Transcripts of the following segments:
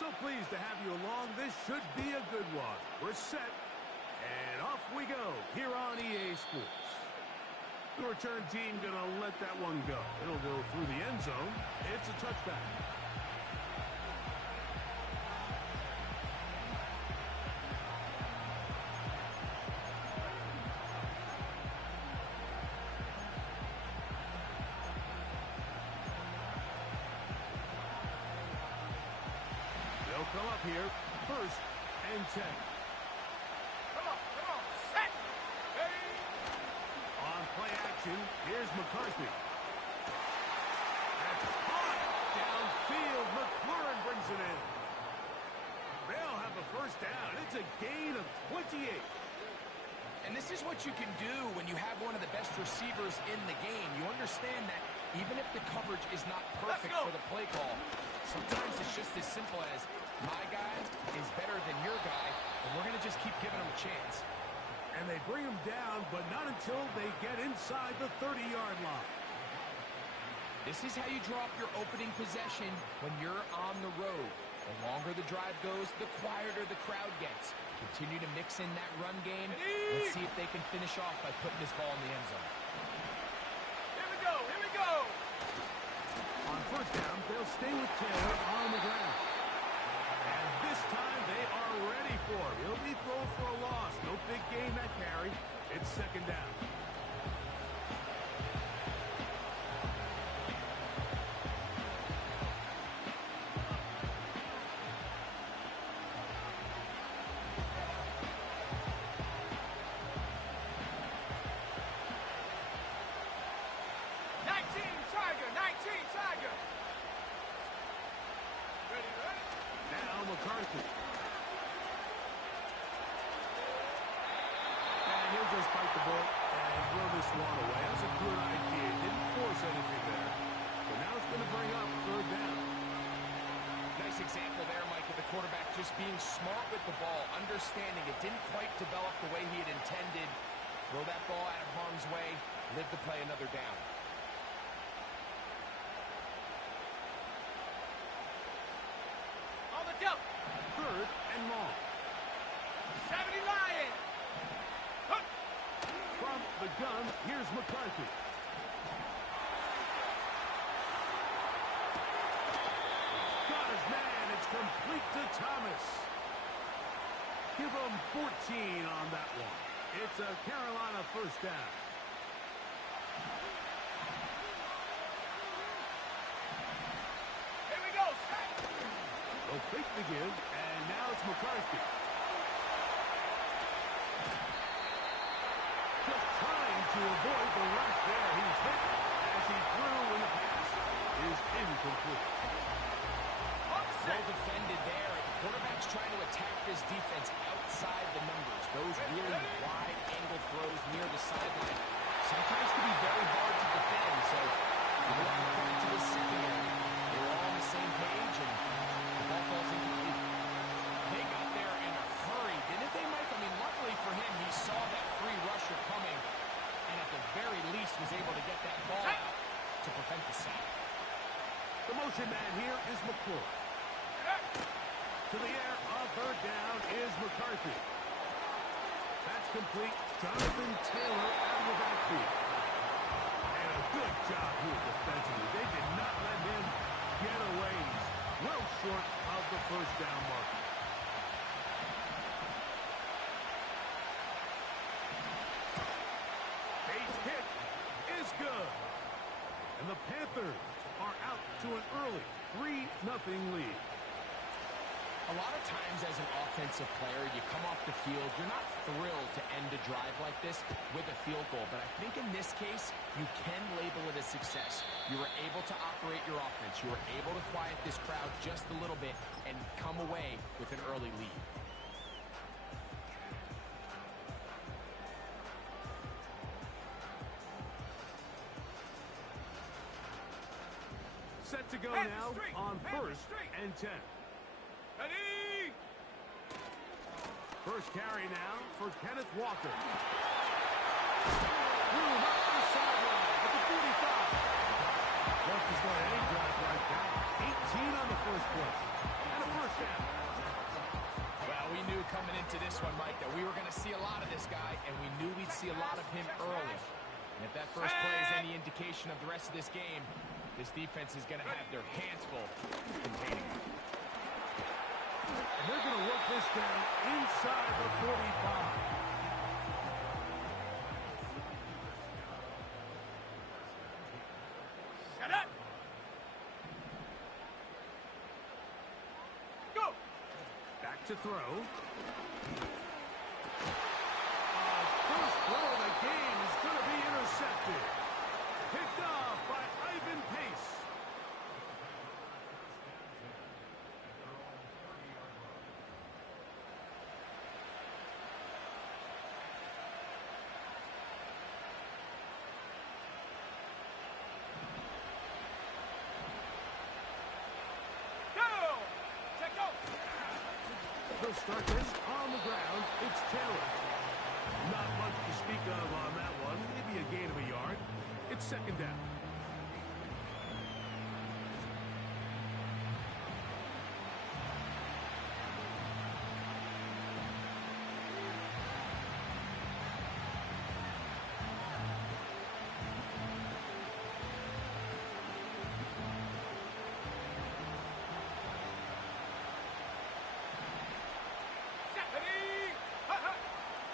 So pleased to have you along. This should be a good one. We're set, and off we go here on EA Sports. The return team going to let that one go. It'll go through the end zone. It's a touchback. They'll come up here, 1st and 10. Come on, set! Hey! On play action, here's McCarthy. That's caught downfield. McLaurin brings it in. They'll have a 1st down. It's a gain of 28. And this is what you can do when you have one of the best receivers in the game. You understand that even if the coverage is not perfect for the play call, sometimes it's just as simple as my guy is better than your guy, and we're going to just keep giving him a chance. And they bring him down, but not until they get inside the 30-yard line. This is how you draw up your opening possession when you're on the road. The longer the drive goes, the quieter the crowd gets. Continue to mix in that run game. Let's see if they can finish off by putting this ball in the end zone. Here we go! On 1st down, they'll stay with Taylor on the ground. And this time they are ready for him. He'll be thrown for a loss. No big gain that carry. It's 2nd down. Tiger! Ready? Now McCarthy. And he'll just bite the ball and throw this one away. That's a good idea. Didn't force anything there. But now it's going to bring up 3rd down. Nice example there, Mike, of the quarterback just being smart with the ball, understanding it didn't quite develop the way he had intended. Throw that ball out of harm's way, live to play another down. On the jump! 3rd and long. 70 Lion! Hook! From the gun, here's McCarthy. Got his man. It's complete to Thomas. Give him 14 on that one. It's a Carolina 1st down. Here we go, set! They'll fake the give, and now it's McCarthy. Just trying to avoid the rush there. He's hit as he threw when the pass is incomplete. Well defended there. The quarterback's trying to attack this defense outside the numbers. Those really wide-angle throws near the sideline sometimes can be very hard to defend. So a lot of credit to this secondary. They were all on the same page, and the ball falls incomplete. They got there in a hurry, didn't they, Mike? I mean, luckily for him, he saw that free rusher coming, and at the very least was able to get that ball out to prevent the sack. The motion man here is McClure. To the air, on 3rd down is McCarthy. That's complete. Jonathan Taylor out of the backfield. And a good job here defensively. They did not let him get away. He's well short of the 1st down marker. Base hit is good. And the Panthers are out to an early 3-0 lead. A lot of times as an offensive player, you come off the field, you're not thrilled to end a drive like this with a field goal. But I think in this case, you can label it a success. You were able to operate your offense. You were able to quiet this crowd just a little bit and come away with an early lead. Set to go now on 1st and 10. Ready! 1st carry now for Kenneth Walker. Room up the sideline at the 45. Won't start any drive like that. 18 on the 1st play. And a 1st first down. Well, we knew coming into this one, Mike, that we were going to see a lot of this guy, and we knew we'd see a lot of him early. And if that first play is any indication of the rest of this game, this defense is going to have their hands full containing him. And they're going to work this down inside the 45. Shut up! Go! Back to throw. First throw of the game is going to be intercepted. Picked off by Ivan Pace. They'll start this on the ground. It's Taylor. Not much to speak of on that one. Maybe a gain of a yard. It's second down.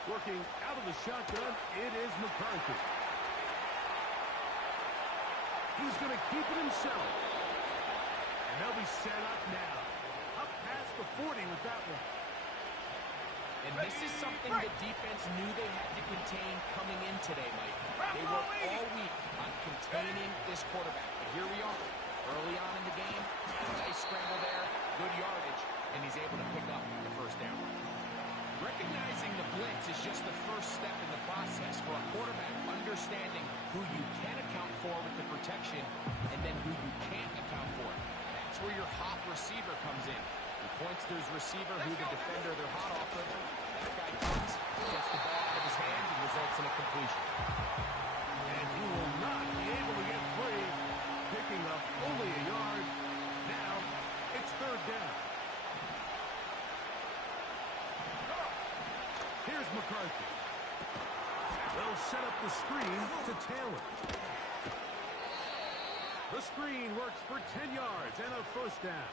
Working out of the shotgun, it is McCarthy. He's going to keep it himself. And they'll be set up now. Up past the 40 with that one. And this is something the defense knew they had to contain coming in today, Mike. They worked all week on containing this quarterback. But here we are, early on in the game. Nice scramble there, good yardage, and he's able to pick up the first down. Recognizing the blitz is just the first step in the process for a quarterback understanding who you can account for with the protection and then who you can't account for. That's where your hot receiver comes in. He points to his receiver who the defender they're hot off of. That guy comes, gets the ball out of his hand, and results in a completion. And he will not be able to get free, picking up only a yard. Now it's third down. Here's McCarthy. They'll set up the screen to Taylor. The screen works for 10 yards and a first down.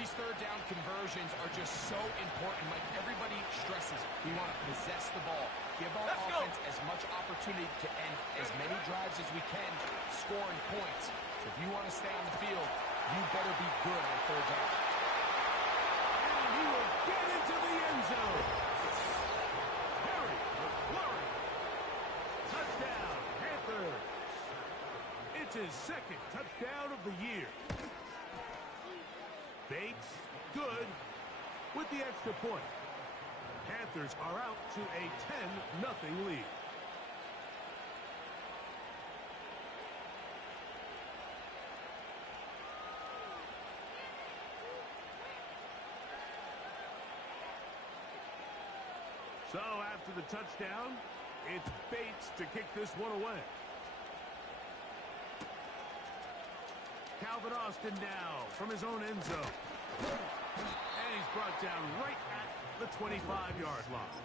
These third down conversions are just so important. Like everybody stresses, we want to possess the ball, give our offense as much opportunity to end as many drives as we can, scoring points. So if you want to stay on the field, you better be good on third down. And he will get into the end zone. Harry McLaurin. Touchdown, Panthers. It's his second touchdown of the year. Bates, good, with the extra point. Panthers are out to a 10-0 lead. So after the touchdown, it's Bates to kick this one away. Calvin Austin now from his own end zone. And he's brought down right at the 25-yard line.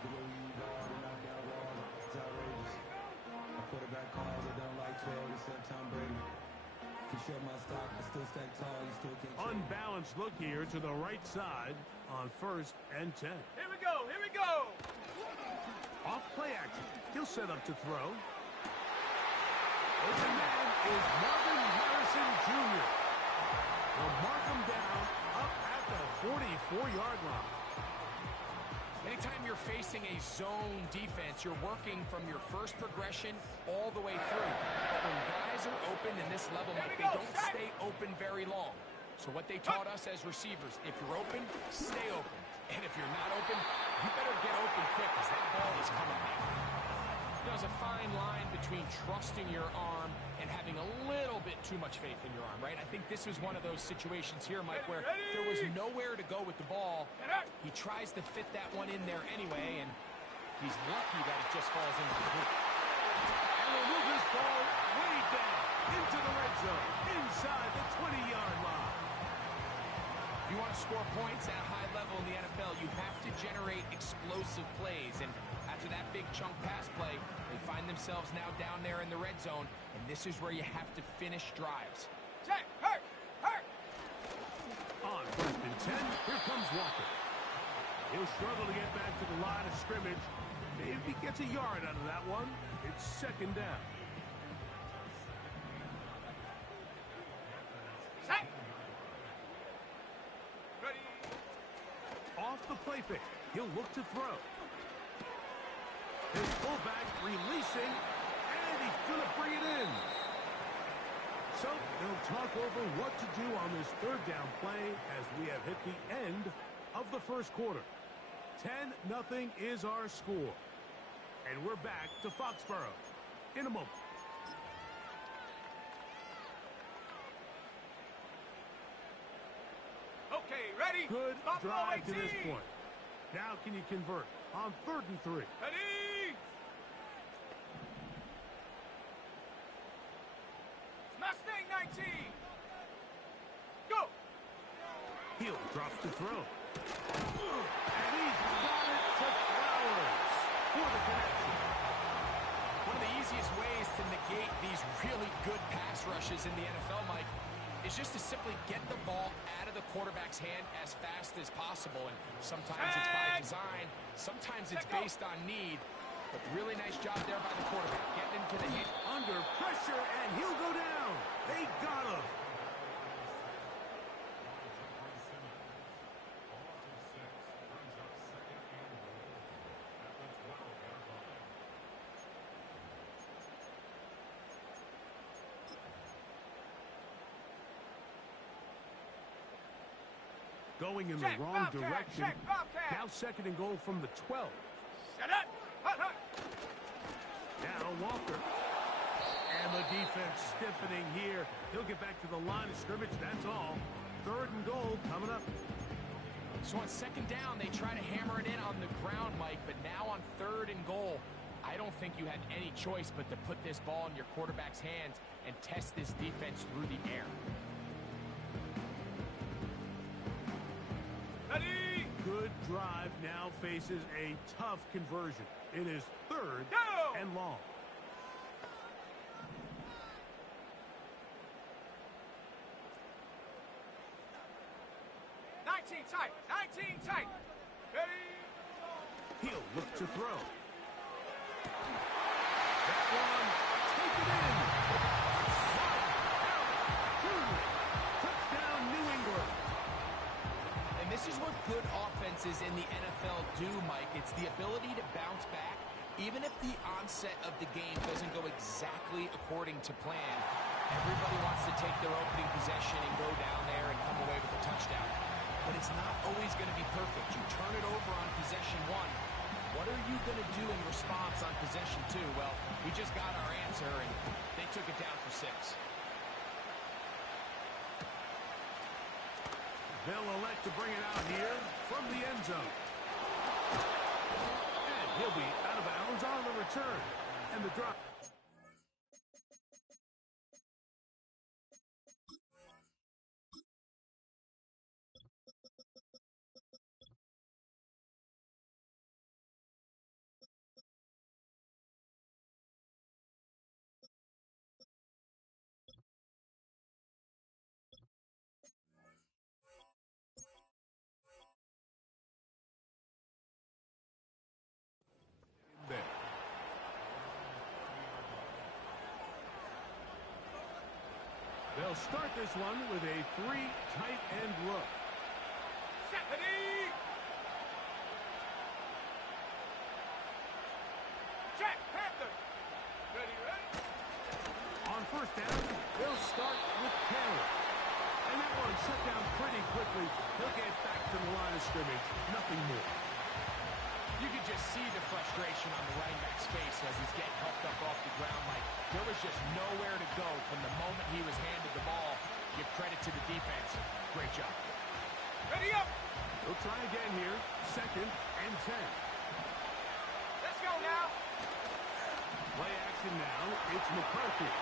Unbalanced look here to the right side on 1st and 10. Here we go, here we go! Off play action. He'll set up to throw. Open man is Marvin Harrison Jr. Will mark him down up at the 44-yard line. Anytime you're facing a zone defense, you're working from your first progression all the way through. But when guys are open in this level, Mike, they don't stay open very long. So what they taught us as receivers, if you're open, stay open. And if you're not open, you better get open quick because that ball is coming back. There's a fine line between trusting your arm and having a little bit too much faith in your arm, right? I think this was one of those situations here, Mike, where there was nowhere to go with the ball. He tries to fit that one in there anyway, and he's lucky that it just falls into the hoop. And will move this ball way down into the red zone, inside the 20-yard line. you want to score points at a high level in the NFL, you have to generate explosive plays. And after that big chunk pass play, they find themselves now down there in the red zone, and this is where you have to finish drives. Check. Hurt. On 1st and 10, here comes Walker. He'll struggle to get back to the line of scrimmage. Maybe he gets a yard out of that one. It's 2nd down. Set. Ready. Off the play fake. He'll look to throw. His fullback releasing, and he's going to bring it in. So they'll talk over what to do on this 3rd down play as we have hit the end of the 1st quarter. 10-0 is our score. And we're back to Foxborough in a moment. Okay, ready. Good Buffalo drive to 18. this point. Now can you convert on 3rd and 3? Ready. Mustang 19. Go. Hill drops to throw. And he's got it to Flowers for the connection. One of the easiest ways to negate these really good pass rushes in the NFL, Mike, is just to simply get the ball out of the quarterback's hand as fast as possible. And sometimes it's by design, sometimes it's based on need. But really nice job there by the quarterback, getting into the hit. Under pressure, and he'll go down. They got him. Going in the wrong direction. Now 2nd and goal from the 12. Set up. Hut. Now Walker. And the defense stiffening here. He'll get back to the line of scrimmage, that's all. 3rd and goal coming up. So on 2nd down, they try to hammer it in on the ground, Mike, but now on 3rd and goal, I don't think you had any choice but to put this ball in your quarterback's hands and test this defense through the air. Ready. Good drive now faces a tough conversion. It is 3rd and long. Tight. 19 tight. Ready. He'll look to throw. That one, take it in. Touchdown, New England. And this is what good offenses in the NFL do, Mike. It's the ability to bounce back, even if the onset of the game doesn't go exactly according to plan. Everybody wants to take their opening possession and go down there and come away with a touchdown. But it's not always going to be perfect. You turn it over on possession 1. What are you going to do in response on possession 2? Well, we just got our answer, and they took it down for 6. They'll elect to bring it out here from the end zone. And he'll be out of bounds on the return. And the drop. They'll start this one with a 3 tight end look. Set. Ready. Check. Panthers. Ready. On 1st down, they'll start with Taylor. And that one shut down pretty quickly. He'll get back to the line of scrimmage. Nothing more. You could just see the frustration on the running back's face as he's getting helped up off the ground. Like, there was just nowhere to go from the moment he was handed the ball. Give credit to the defense. Great job. Ready up. They'll try again here. 2nd and 10. Let's go now. Play action now. It's McCarthy.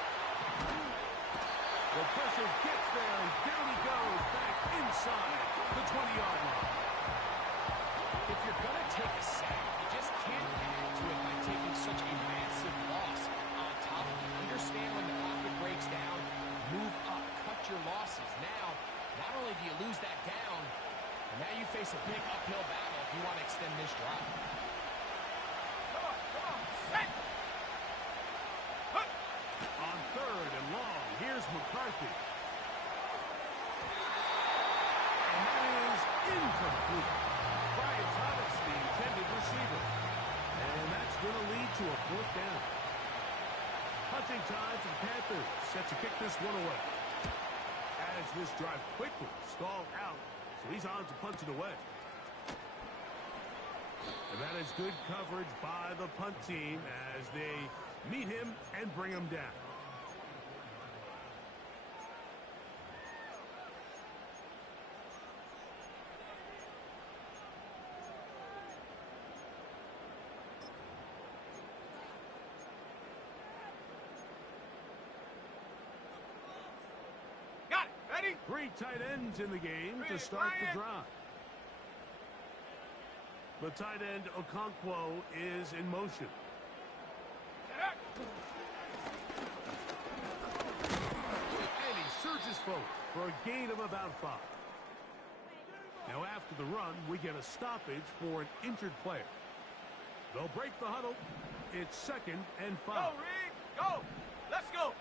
The pressure gets there, and down he goes, back inside the 20-yard line. If you're going to take a sack, you just can't add to it by taking such a massive loss on top. Understand when the pocket breaks down, move up, cut your losses. Now, not only do you lose that down, but now you face a big uphill battle if you want to extend this drive. Come on, set! On third and long, here's McCarthy. And that is incomplete. Brian Thomas, the intended receiver. And that's going to lead to a fourth down. Punting time for the Panthers, set to kick this one away. As this drive quickly stalled out, so he's on to punt it away. And that is good coverage by the punt team as they meet him and bring him down. Got it, ready? Three tight ends in the game to start the drive. The tight end, Okonkwo, is in motion. And he surges forward for a gain of about 5. Now after the run, we get a stoppage for an injured player. They'll break the huddle. It's 2nd and 5. Go, Reed, go! Let's go!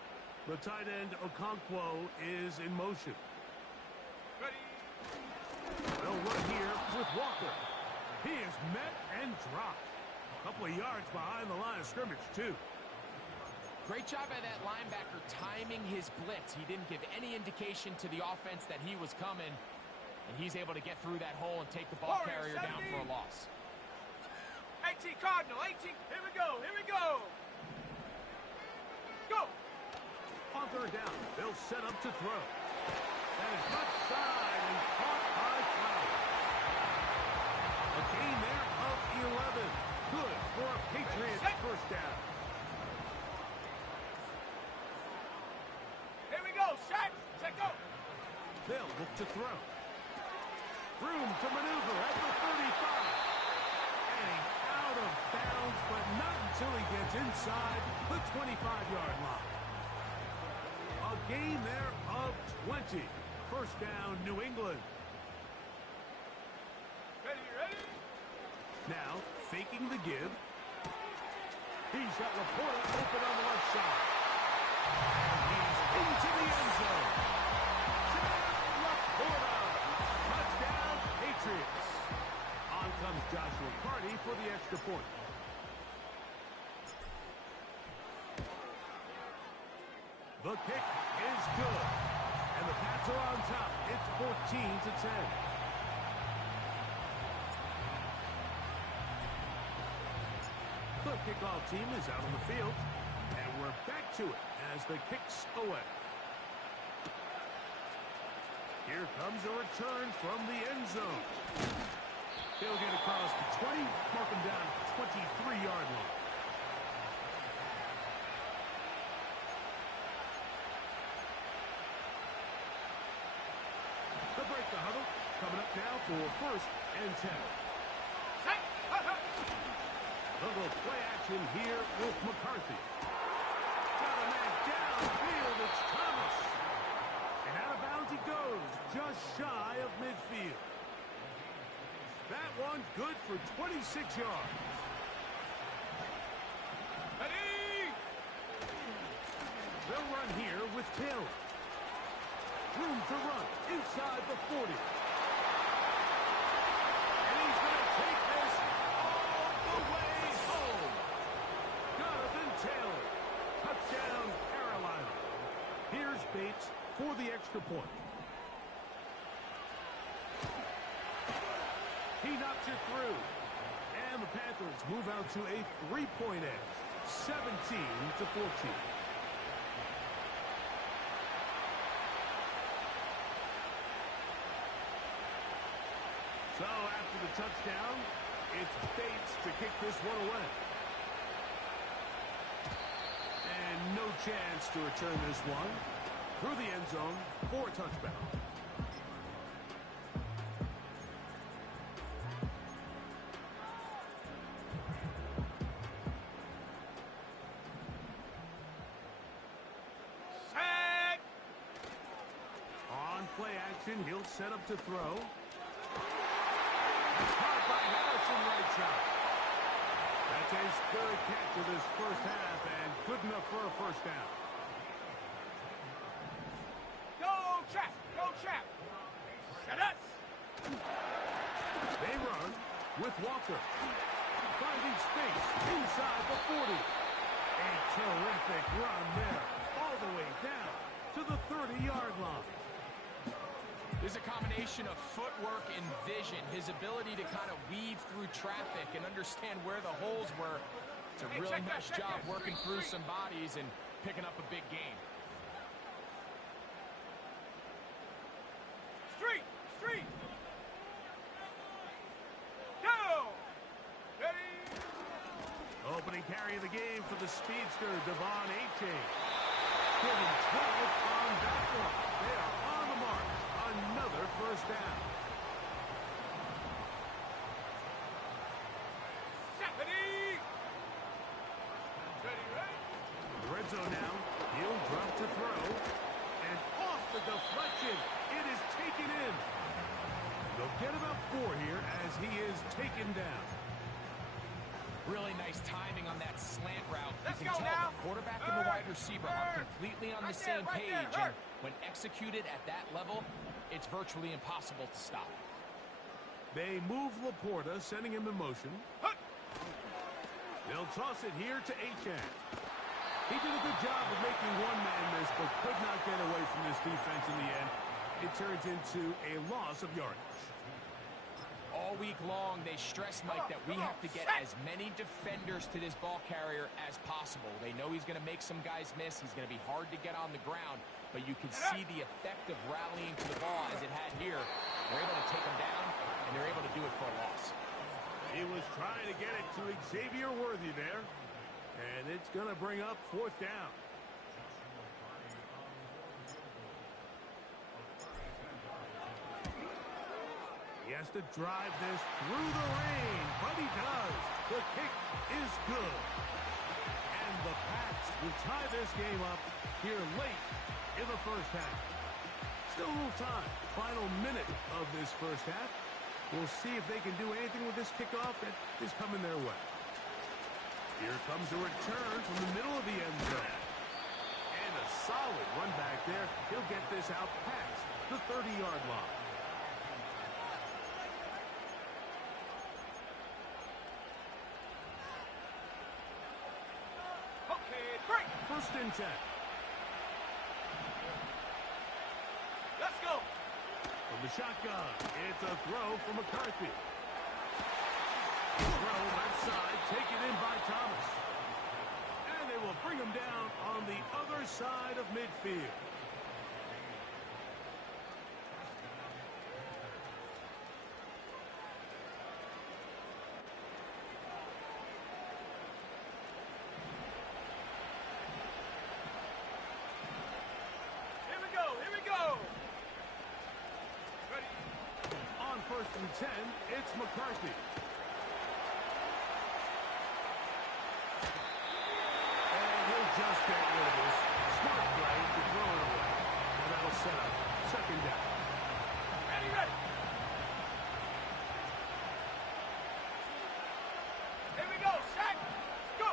The tight end, Okonkwo, is in motion. Ready? They'll run here with Walker. He is met and dropped. A couple of yards behind the line of scrimmage, too. Great job by that linebacker timing his blitz. He didn't give any indication to the offense that he was coming, and he's able to get through that hole and take the ball carrier down for a loss. 18 Cardinal, 18. Here we go, here we go. Go! On third down, they'll set up to throw. That is left side and caught by Flowers. A gain there of 11. Good for a Patriots first down. Here we go, set, go. They'll look to throw. Room to maneuver at the 35. And out of bounds, but not until he gets inside the 25-yard line. A gain there of 20. First down, New England. Ready? Now, faking the give. He's got Laporta open on the left side. And he's into the end zone. Sam Laporta. Touchdown, Patriots. On comes Joshua Carty for the extra point. The kick is good. And the Pats are on top. It's 14-10. The kickoff team is out on the field, and we're back to it as the kick's away. Here comes a return from the end zone. He'll get across the 20, mark him down at the 23-yard line. They'll break the huddle, coming up now for 1st and 10. Set, Little play action here with McCarthy. Got a man downfield, it's Thomas. And out of bounds he goes, just shy of midfield. That one good for 26 yards. ready? They'll run here with Taylor. Room to run inside the 40. And he's going to take this all the way home. Jonathan Taylor. Touchdown, Carolina. Here's Bates for the extra point. He knocks it through. And the Panthers move out to a 3-point edge. 17-14. So after the touchdown, it's Bates to kick this one away. And no chance to return this one. through the end zone for a touchback. Set. On play action, he'll set up to throw. Caught by Harrison right side. That's his third catch of this first half and good enough for a first down. Go, Chap. Go, Chap. Set us. They run with Walker. Finding space inside the 40. A terrific run there. All the way down to the 30-yard line. There's a combination of footwork and vision, his ability to kind of weave through traffic and understand where the holes were. It's a really nice job working through some bodies and picking up a big gain. Street. Street. Go. Ready. Opening carry of the game for the speedster, Devon Achane. Getting 12 on that one. They are on the mark. Another first down. Ready. Ready, ready. Red zone now. He'll drop to throw. And off the deflection. It is taken in. They'll get about 4 here as he is taken down. Really nice timing on that slant route. Let's You can go tell now. the quarterback and the wide receiver are completely on the same page. And when executed at that level, it's virtually impossible to stop. They move Laporta, sending him in motion. They'll toss it here to Achane. He did a good job of making one man miss, but could not get away from this defense in the end. It turns into a loss of yardage. All week long, they stress, Mike, that we have to get as many defenders to this ball carrier as possible. They know he's going to make some guys miss. He's going to be hard to get on the ground, but you can see the effect of rallying to the ball as it had here. They're able to take him down, and they're able to do it for a loss. He was trying to get it to Xavier Worthy there, and it's going to bring up 4th down. He has to drive this through the rain, but he does. The kick is good. And the Pats will tie this game up here late in the first half. Still a little time. Final minute of this first half. We'll see if they can do anything with this kickoff that is coming their way. Here comes a return from the middle of the end zone. And a solid run back there. He'll get this out past the 30-yard line. First and 10. Let's go. From the shotgun, it's a throw from McCarthy. Throw left side, taken in by Thomas. And they will bring him down on the other side of midfield. First and 10, it's McCarthy. And he'll just get rid of this. Smart play to throw it away. And that'll set up 2nd down. Ready, ready. Here we go, set, go.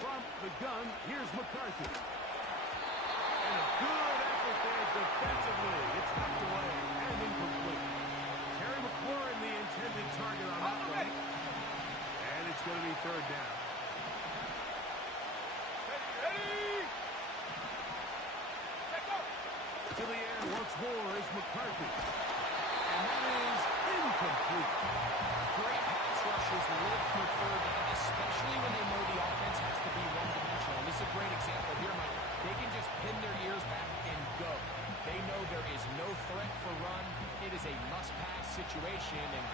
From the gun, here's McCarthy. And a good effort there defensively. It's knocked away and incomplete. McLaurin, the intended target on that one. And it's going to be 3rd down. Ready. Let go. To the air once more is McCarthy. And that is incomplete. Great pass rushers live for 3rd down, especially when they know the offense has to be one-dimensional. And this is a great example here, Mike. They can just pin their ears back and go. They know there is no threat for run. It is a must-pass situation, and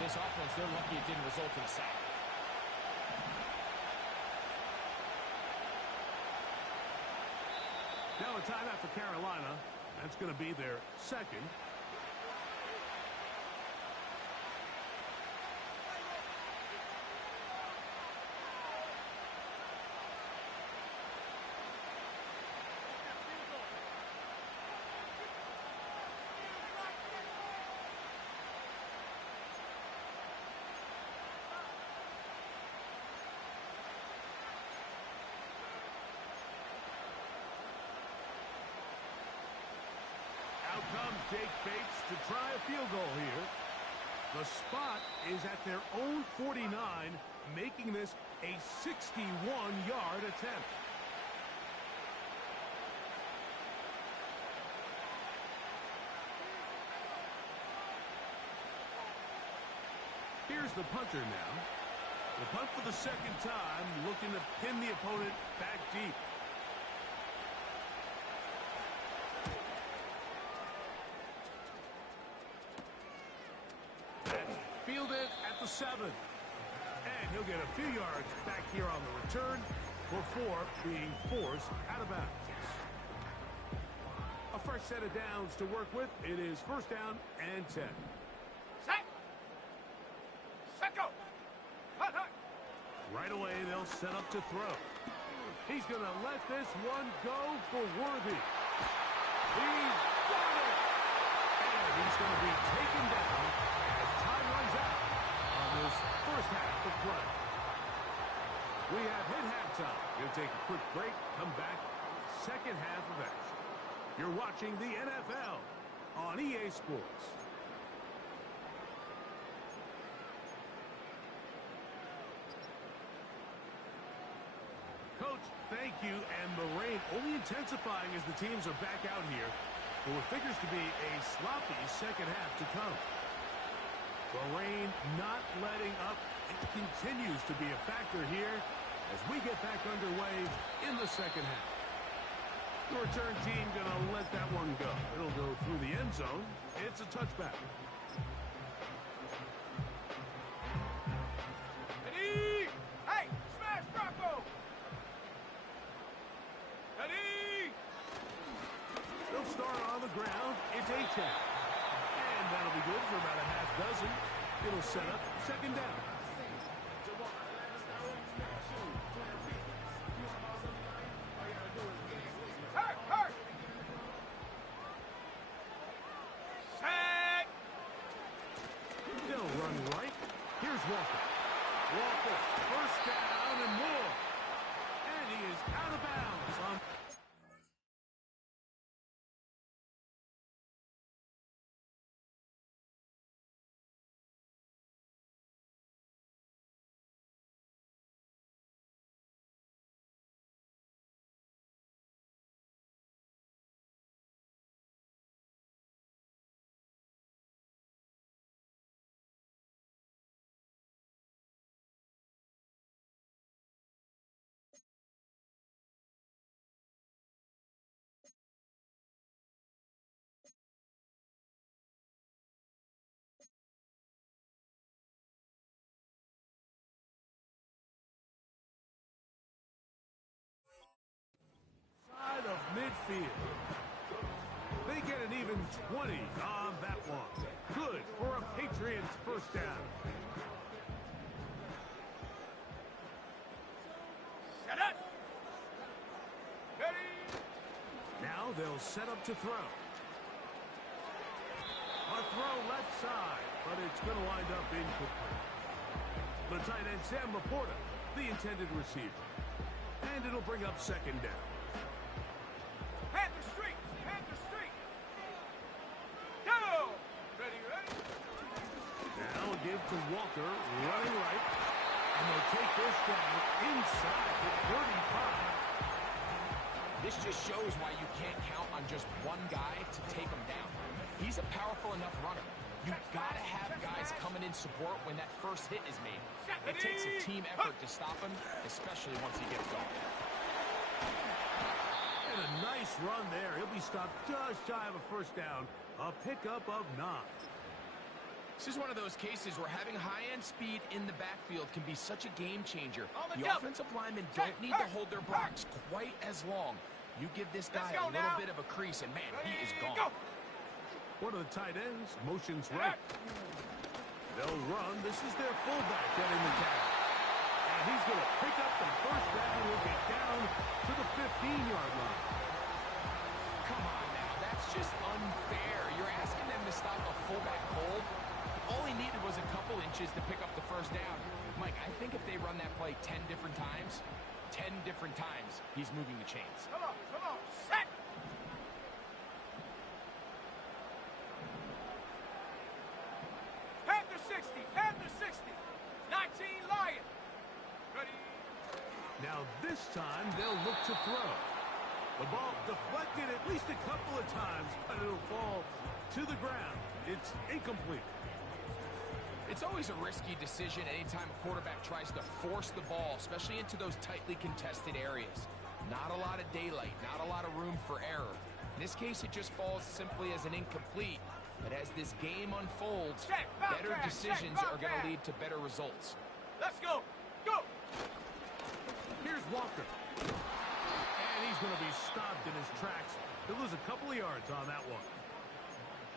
this offense, they're lucky it didn't result in a sack. Now a timeout for Carolina. That's going to be their second. Out comes Jake Bates to try a field goal here. The spot is at their own 49, making this a 61-yard attempt. Here's the punter now. The punt for the second time, looking to pin the opponent back deep. Fielded at the 7. And he'll get a few yards back here on the return before being forced out of bounds. A fresh set of downs to work with. It is first down and 10. Set. Set go. Hut, hut. Right away, they'll set up to throw. He's going to let this one go for Worthy. He's got it. And he's going to be taken down as time runs out on this first half of play. We have hit halftime. Going to take a quick break, come back, second half of action. You're watching the NFL on EA Sports. Coach, thank you. And the rain only intensifying as the teams are back out here for what figures to be a sloppy second half to come. The rain not letting up. It continues to be a factor here as we get back underway in the second half. The return team going to let that one go. It'll go through the end zone. It's a touchback. Ready? Hey, smash Bronco. Ready? They'll start on the ground. It's A-Chan. And that'll be good for about a half dozen. It'll set up second down. Hurt, hurt. Set. They'll run right. Here's Walker. Walker, first down and more. And he is out of bounds on... side of midfield. They get an even 20 on that one. Good for a Patriots first down. Set it. Ready? Now they'll set up to throw. A throw left side, but it's going to wind up incomplete. The tight end, Sam Laporta, the intended receiver. And it'll bring up second down. Panther Street. Panther Street. Go. Ready, ready. Now give to Walker, running right. And they'll take this down inside the 35. This just shows why you can't count on just one guy to take him down. He's a powerful enough runner. You've got to have guys coming in support when that first hit is made. It takes a team effort to stop him, especially once he gets going. And a nice run there. He'll be stopped just shy of a first down. A pickup of 9. This is one of those cases where having high-end speed in the backfield can be such a game changer. On the The jump. offensive linemen don't need to hold their blocks quite as long. You give this guy a little bit of a crease, and man, he is gone. Go. One of the tight ends motions right. They'll run. This is their fullback getting the tackle. And he's going to pick up the first down. He'll get down to the 15-yard line. Come on now, that's just unfair. You're asking them to stop a fullback cold. All he needed was a couple inches to pick up the first down. Mike, I think if they run that play 10 different times, he's moving the chains. Come on, set. Panthers 60, 19 Lion. Ready. Now this time they'll look to throw. The ball deflected at least a couple of times, but it'll fall to the ground. It's incomplete. It's always a risky decision anytime a quarterback tries to force the ball, especially into those tightly contested areas. Not a lot of daylight, not a lot of room for error. In this case, it just falls simply as an incomplete. But as this game unfolds, better decisions are going to lead to better results. Let's go. Go. Here's Walker. And he's going to be stopped in his tracks. He'll lose a couple of yards on that one.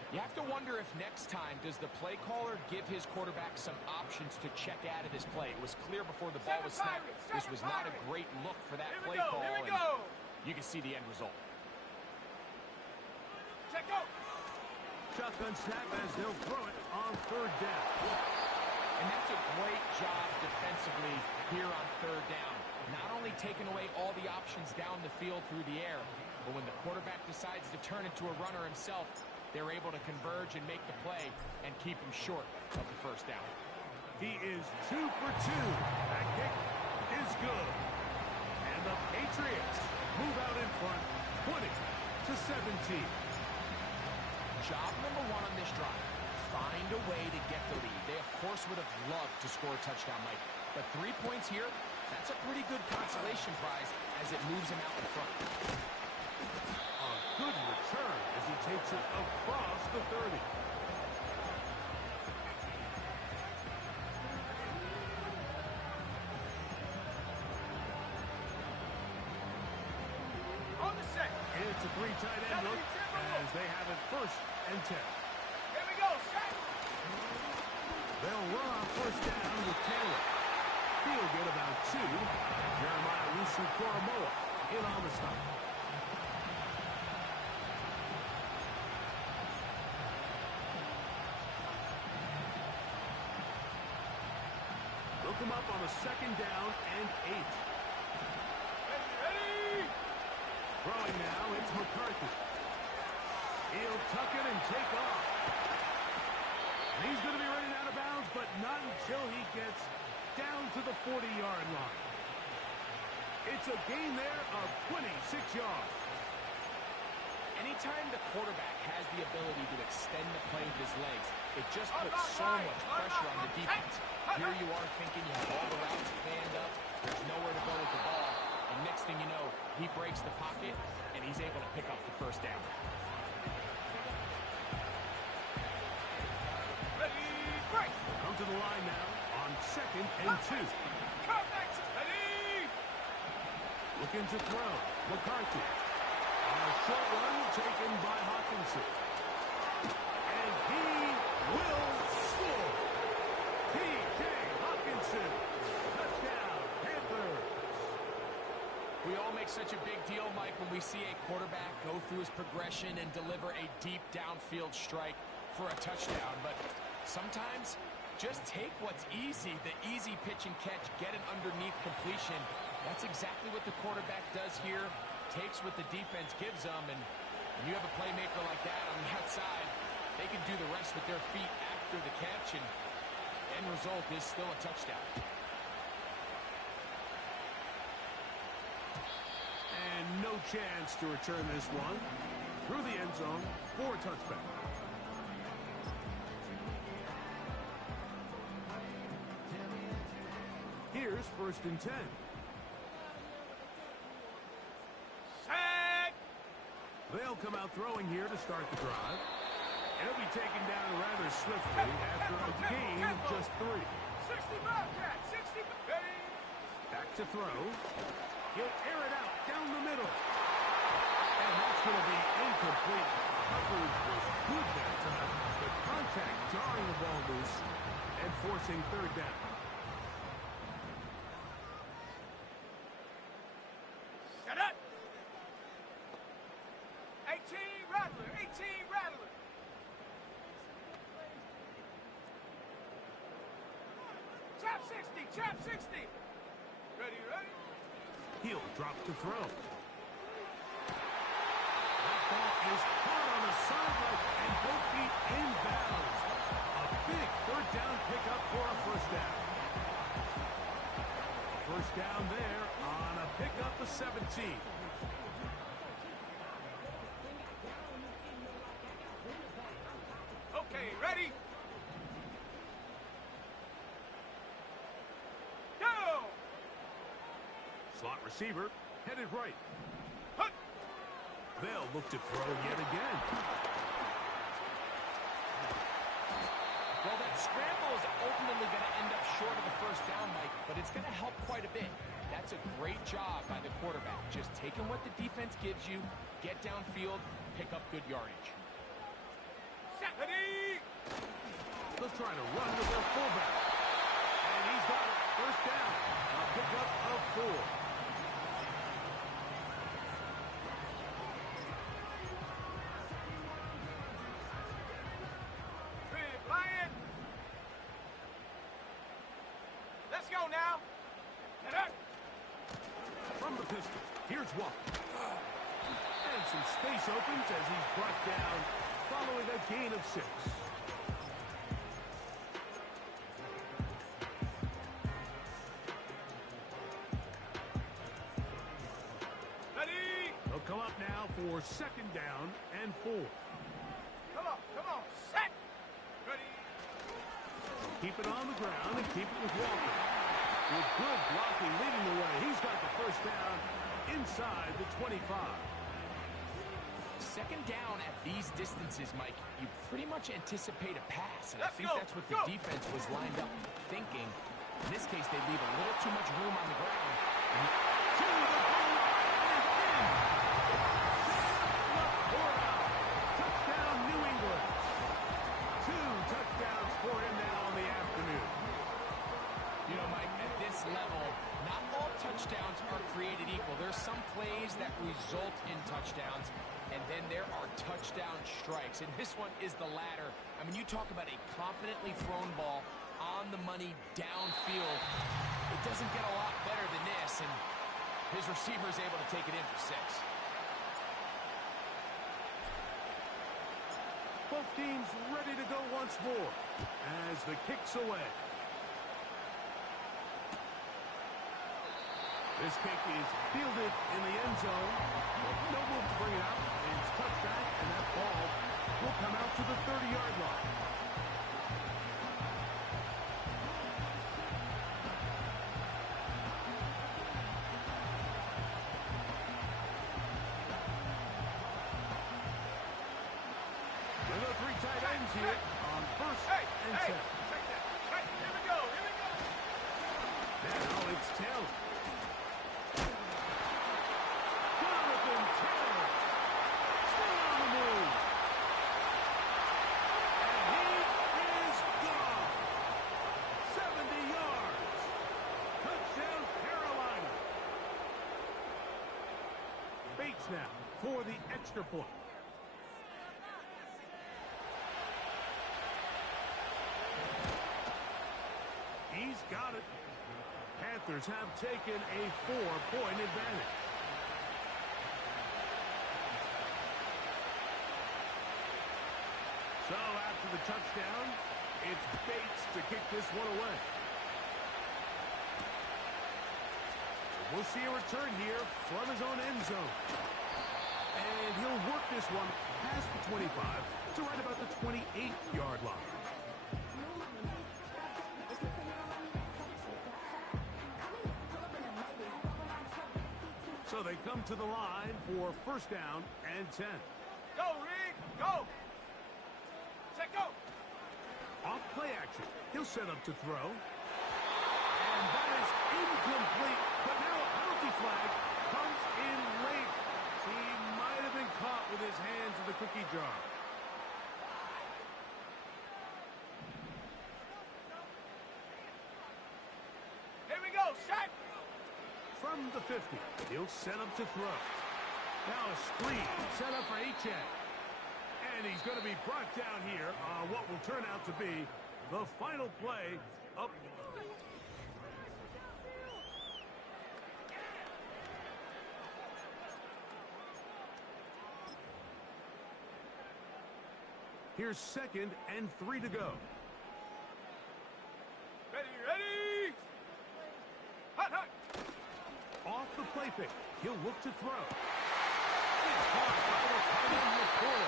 You have to wonder if next time, does the play caller give his quarterback some options to check out of this play? It was clear before the ball was snapped. This was not a great look for that play call. Here we go. You can see the end result. Check go. Shotgun snap as they'll throw it on third down. And that's a great job defensively here on third down. Not only taking away all the options down the field through the air, but when the quarterback decides to turn into a runner himself, they're able to converge and make the play and keep him short of the first down. He is 2 for 2. That kick is good. And the Patriots move out in front, 20-17. Job number one on this drive, find a way to get the lead. They, of course, would have loved to score a touchdown, Mike. But 3 points here, that's a pretty good consolation prize as it moves them out in front. Good return as he takes it across the 30. On the set. It's a 3 tight end look as they have it 1st and 10. Here we go, set. They'll run on first down with Taylor. He'll get about 2. Jeremiah Wusu-Koromoa in on the stop. They'll come up on a 2nd down and 8. Ready. Throwing now, it's McCarthy. He'll tuck it and take off. And he's going to be running out of bounds, but not until he gets down to the 40-yard line. It's a gain there of 26 yards. Anytime the quarterback has the ability to extend the play with his legs, it just puts so much pressure on the defense. Here you are thinking you have all the routes planned up, there's nowhere to go with the ball, and next thing you know, he breaks the pocket, and he's able to pick up the first down. Ready, break. Come to the line now on 2nd and 2. Contact. Ready. Looking to throw. McCarthy. On a short run taken by Hawkinson. And he will score. T.J. Hawkinson. Touchdown, Panthers. We all make such a big deal, Mike, when we see a quarterback go through his progression and deliver a deep downfield strike for a touchdown. But sometimes, just take what's easy, the easy pitch and catch, get an underneath completion. That's exactly what the quarterback does here. Takes what the defense gives them, and when you have a playmaker like that on the outside, they can do the rest with their feet after the catch, and end result is still a touchdown. And no chance to return this one. Through the end zone for a touchback. Here's 1st and 10. Set. They'll come out throwing here to start the drive. And it'll be taken down rather swiftly after a gain of just 3. 60 Bobcat, 60. Ready. Back to throw. He'll air it out down the middle. And that's going to be incomplete. Coverage was good that time, but contact jarring the ball loose and forcing third down. Shut up! 18 Rattler, 18 Rattler. Chop 60, chop 60. Ready, ready? He'll drop to throw. That ball is caught on the sideline and both feet inbounds. A big third down pickup for a first down. A first down there on a pickup of 17. Okay, ready? Go! Slot receiver headed right. Hut! They'll look to throw yet again. Well, that scramble is ultimately going to end up short of the first down, Mike, but it's going to help quite a bit. That's a great job by the quarterback. Just taking what the defense gives you, get downfield, pick up good yardage. Ready? They'll try to run with their fullback. And he's got it. First down. A pickup of 4. Red Lion. Let's go now. Get up. From the pistol, here's Walker. And some space opens as he's brought down following a gain of 6. Ready? They'll come up now for second down and 4. Come on, set. Ready? Keep it on the ground and keep it with Walker. With good blocking leading the way, he's got the first down inside the 25. Second down at these distances, Mike, you pretty much anticipate a pass, and I think that's what the defense was lined up thinking. In this case, they leave a little too much room on the ground. To the goal line and in. Laporta. Touchdown, New England. 2 touchdowns for him now in the afternoon. You know, Mike, at this level, not all touchdowns are created equal. There's some plays that result in touchdowns, and then there are touchdown strikes, and this one is the latter. I mean, you talk about a confidently thrown ball on the money downfield. It doesn't get a lot better than this, and his receiver is able to take it in for 6. Both teams ready to go once more as the kick's away. This kick is fielded in the end zone. No move to bring it out. It's touchback, and that ball will come out to the 30-yard line. There are 3 tight ends here on first and 10. Check that. Right, here we go. Now it's Taylor. Jonathan Taylor. Still on the move. And he is gone. 70 yards. Touchdown, Carolina. Bates now for the extra point. He's got it. Panthers have taken a 4-point advantage. So after the touchdown, it's Bates to kick this one away. So we'll see a return here from his own end zone. And he'll work this one past the 25 to right about the 28-yard line. So they come to the line for first down and 10. Go, Rick, go. Set, go. Off play action. He'll set up to throw. And that is incomplete. But now a penalty flag comes in late. He might have caught with his hands in the cookie jar. Here we go, set. From the 50, he'll set up to throw. Now a screen set up for H.A. And he's going to be brought down here on what will turn out to be the final play of... Here's 2nd and 3 to go. Ready, ready. Hot, hot. Off the play fake, he'll look to throw. It's caught by the tight end McCoy.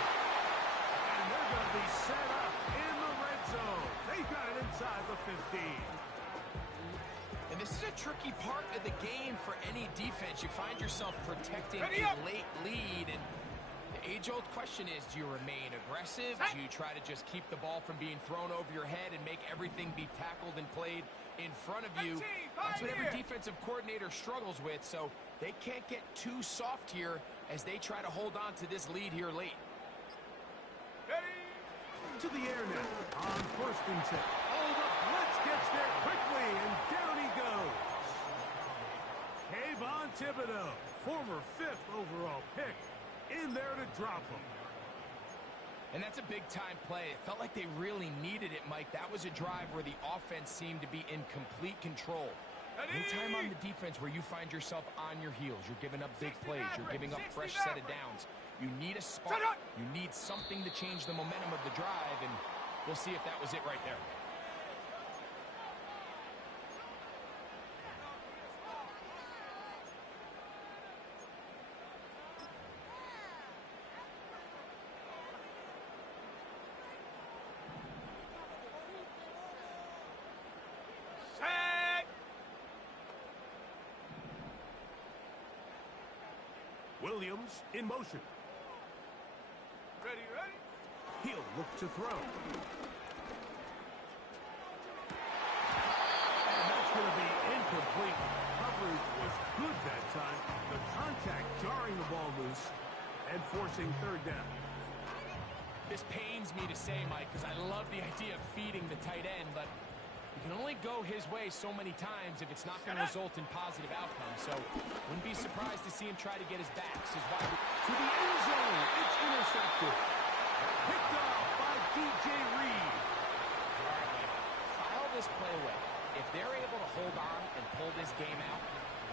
And they're going to be set up in the red zone. They've got it inside the 15. And this is a tricky part of the game for any defense. You find yourself protecting Ready a up. late lead, and the age-old question is, do you remain aggressive? Do you try to just keep the ball from being thrown over your head and make everything be tackled and played in front of you? That's what every defensive coordinator struggles with, so they can't get too soft here as they try to hold on to this lead here late. To the air now on 1st and 10. Oh, the blitz gets there quickly, and down he goes. Kayvon Thibodeau, former 5th overall pick, in there to drop him. And that's a big-time play. It felt like they really needed it, Mike. That was a drive where the offense seemed to be in complete control. Anytime on the defense where you find yourself on your heels, you're giving up big plays, you're giving up fresh set of downs, you need a spark, you need something to change the momentum of the drive, and we'll see if that was it right there. Williams in motion. Ready, ready. He'll look to throw. And that's going to be incomplete. Coverage was good that time. The contact jarring the ball loose and forcing 3rd down. This pains me to say, Mike, because I love the idea of feeding the tight end, but you can only go his way so many times if it's not going to result in positive outcomes. So wouldn't be surprised to see him try to get his backs. To the end zone. It's intercepted. Picked off by DJ Reed. All right, Mike, file this play away. If they're able to hold on and pull this game out,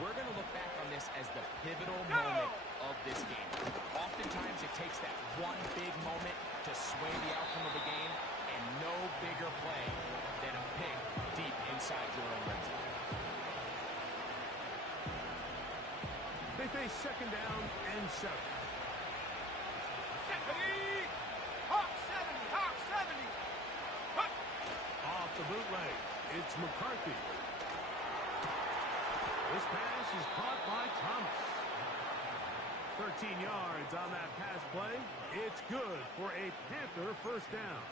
we're going to look back on this as the pivotal moment of this game. Oftentimes it takes that one big moment to sway the outcome of the game, and no bigger play than a pick deep inside your own red zone. They face 2nd down and 7. Hawk 70, Hawk 70. Hut. Off the bootleg, it's McCarthy. This pass is caught by Thomas. 13 yards on that pass play. It's good for a Panther 1st down.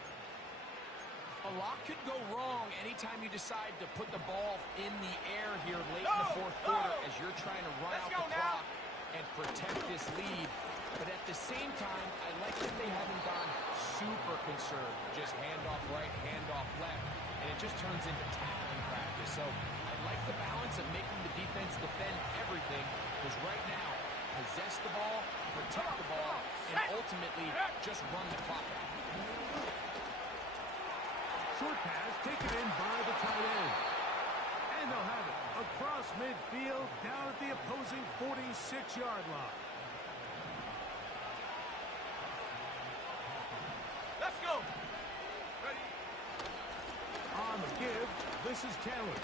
A lot could go wrong anytime you decide to put the ball in the air here late in the 4th quarter as you're trying to run out the clock and protect this lead. But at the same time, I like that they haven't gone super conserved. Just handoff right, handoff left, and it just turns into tackling practice. So I like the balance of making the defense defend everything, because right now, possess the ball, protect the ball, and ultimately just run the clock out. Short pass taken in by the tight end. And they'll have it across midfield down at the opposing 46-yard line. Let's go. Ready. On the give, this is Taylor.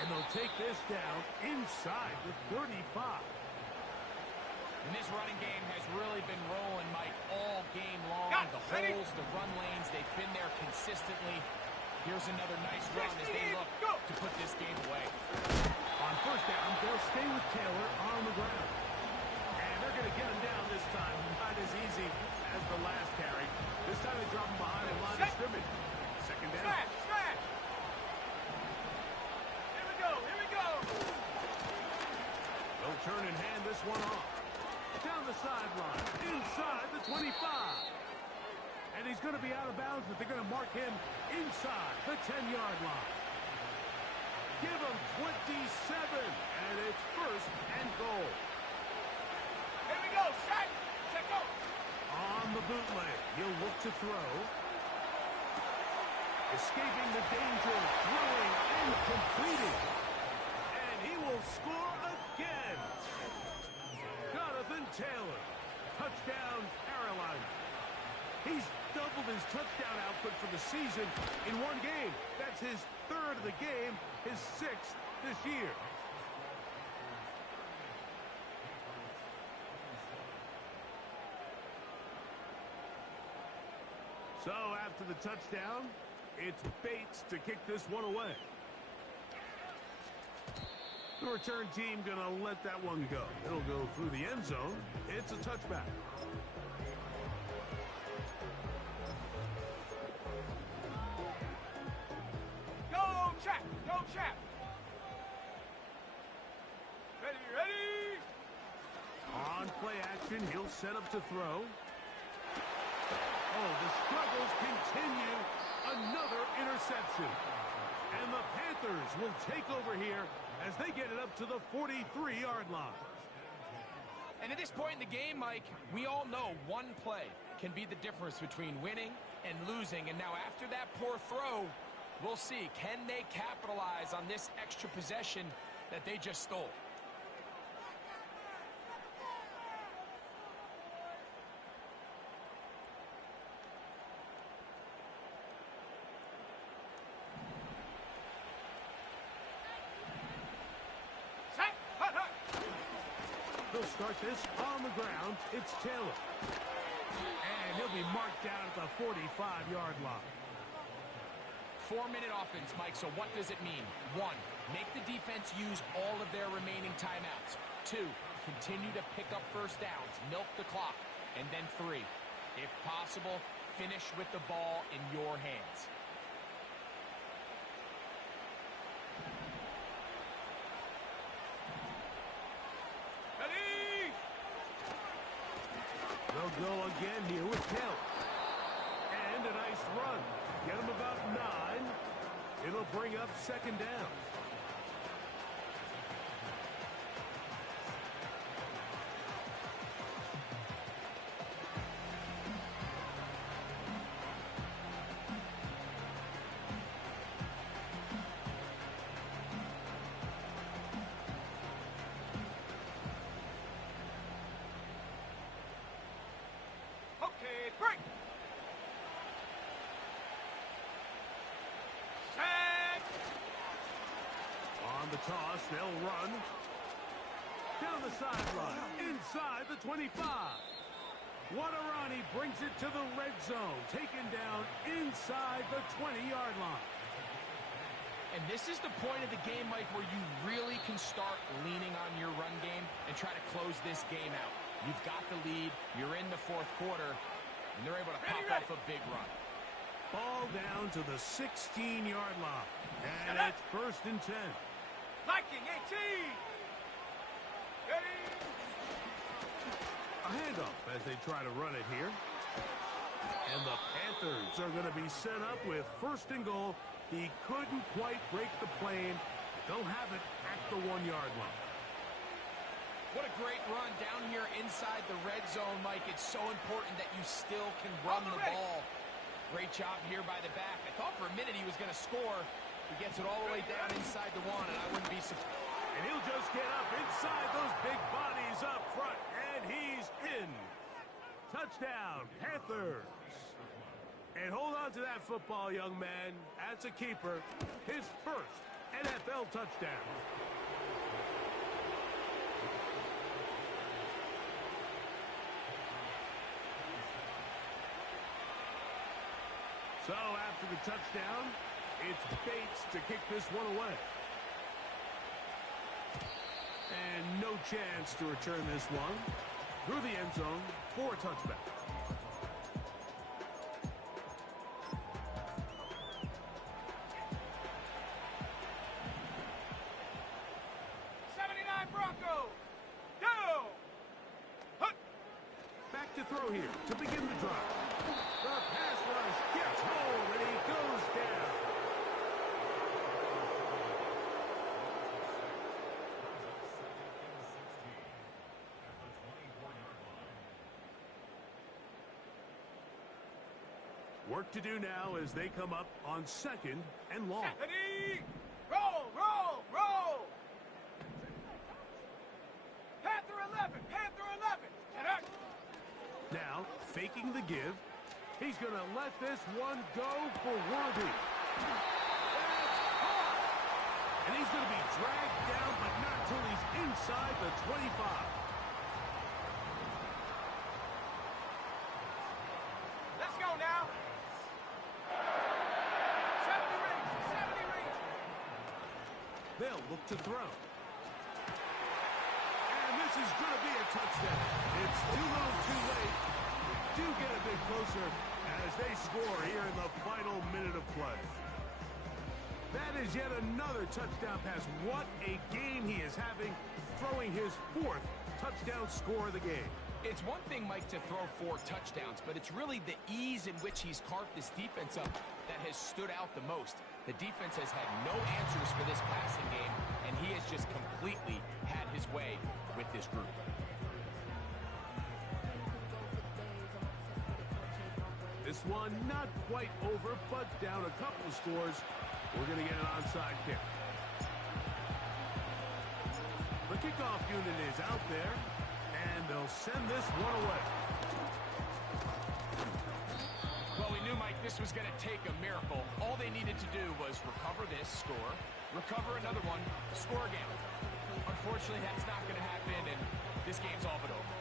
And they'll take this down inside the 35. And this running game has really been rolling, Mike, all game long. The holes, the run lanes, they've been there consistently. Here's another nice run as they look to put this game away. On 1st down, they'll stay with Taylor on the ground. And they're going to get him down this time. Not as easy as the last carry. This time they drop him behind the line of scrimmage. 2nd down. Smash. Here we go. They'll turn and hand this one off. Down the sideline, inside the 25. And he's going to be out of bounds, but they're going to mark him inside the 10-yard line. Give him 27, and it's first and goal. Here we go, set, go. On the bootleg, he'll look to throw. Escaping the danger, throwing and completing. And he will score again. Jonathan Taylor, touchdown Carolina. He's doubled his touchdown output for the season in one game. That's his third of the game, his sixth this year. So after the touchdown, it's Bates to kick this one away. The return team going to let that one go. It'll go through the end zone. It's a touchback. Go, chap, go, chap. Ready. On play action, he'll set up to throw. Oh, the struggles continue. Another interception. And the Panthers will take over here as they get it up to the 43-yard line. And at this point in the game, Mike, we all know one play can be the difference between winning and losing. And now after that poor throw, we'll see, can they capitalize on this extra possession that they just stole? They'll start this on the ground. It's Taylor. And he'll be marked down at the 45-yard line. 4-minute offense, Mike, so what does it mean? 1, make the defense use all of their remaining timeouts. 2, continue to pick up first downs, milk the clock. And then 3, if possible, finish with the ball in your hands. They'll go again here with Taylor. And a nice run. Get him about 9. It'll bring up second down. Break. Set. On the toss, they'll run. Down the sideline, inside the 25. What a run, he brings it to the red zone. Taken down inside the 20-yard line. And this is the point of the game, Mike, where you really can start leaning on your run game and try to close this game out. You've got the lead, you're in the fourth quarter, and they're able to pop off a big run. Ball down to the 16-yard line. And it's first and 10. Viking 18. Ready. A handoff as they try to run it here. And the Panthers are going to be set up with first and goal. He couldn't quite break the plane. They'll have it at the 1-yard line. What a great run down here inside the red zone, Mike. It's so important that you still can run the ball. Great job here by the back. I thought for a minute he was going to score. He gets it all the way down inside the 1, and I wouldn't be surprised. And he'll just get up inside those big bodies up front, and he's in. Touchdown, Panthers. And hold on to that football, young man. That's a keeper. His first NFL touchdown. So after the touchdown, it's Bates to kick this one away. And no chance to return this one through the end zone for a touchback. throw here to begin the drive. The pass rush gets home, and he goes down. Work to do now as they come up on 2nd and long. Roll, roll, roll! Panther 11, Panther 11! Connect! Now, faking the give. He's going to let this one go for Worthy. That's caught! And he's going to be dragged down, but not till he's inside the 25. Let's go now! 70 range, 70 range! They'll look to throw. And this is going to be a touchdown. It's too little too late. Do get a bit closer as they score here in the final minute of play. That is yet another touchdown pass. What a game he is having, throwing his 4th touchdown score of the game. It's one thing, Mike, to throw 4 touchdowns, but it's really the ease in which he's carved this defense up that has stood out the most. The defense has had no answers for this passing game, and he has just completely had his way with this group. This one not quite over, but down a couple of scores. We're going to get an onside kick. The kickoff unit is out there, and they'll send this one away. Well, we knew, Mike, this was going to take a miracle. All they needed to do was recover this, score, recover another one, score again. Unfortunately, that's not going to happen, and this game's all but over.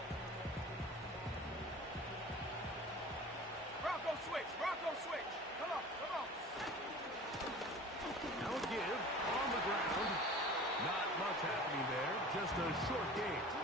Bronco switch, Bronco switch! Come on, come on! Now a give on the ground. Not much happening there, just a short game.